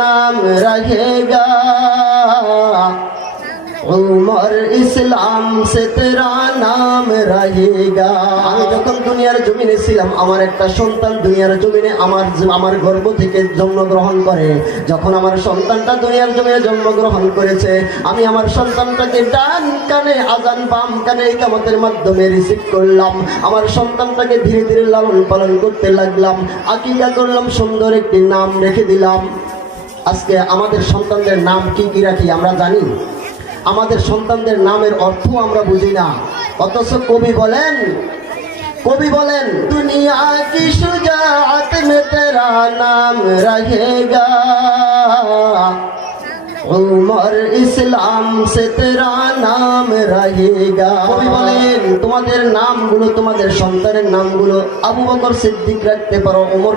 नाम रहेगा, उमर इस्लाम से तेरा नाम रहेगा। আমি যখন দুনিয়ার জমিনে ছিলাম, আমার একটা সন্তান দুনিয়ার জমিনে আমার গর্ভ থেকে জন্মগ্রহণ করে। যখন আমার সন্তানটা দুনিয়ার জমিনে জন্মগ্রহণ করেছে, আমি আমার সন্তানটাকে ডান কানে আজান, বাম কানে ইকামতের মাধ্যমে রিসিভ করলাম। আমার সন্তানটাকে ধীরে ধীরে লালন পালন করতে লাগলাম, আকিকা করলাম, সুন্দর একটি নাম রেখে দিলাম। আজকে আমাদের সন্তানদের নাম কি কি রাখি আমরা জানি? আমাদের সন্তানদের নামের অর্থ আমরা বুঝি না। অথচ কবি বলেন দুনিয়া কি সুজাআত মে তেরা নাম রহেগা, উমর ইসলাম সে তেরা নাম রহেগা। কবি বলেন তোমাদের নামগুলো, তোমাদের সন্তানের নামগুলো আবু বকর সিদ্দিক রাখতে পারো, ওমর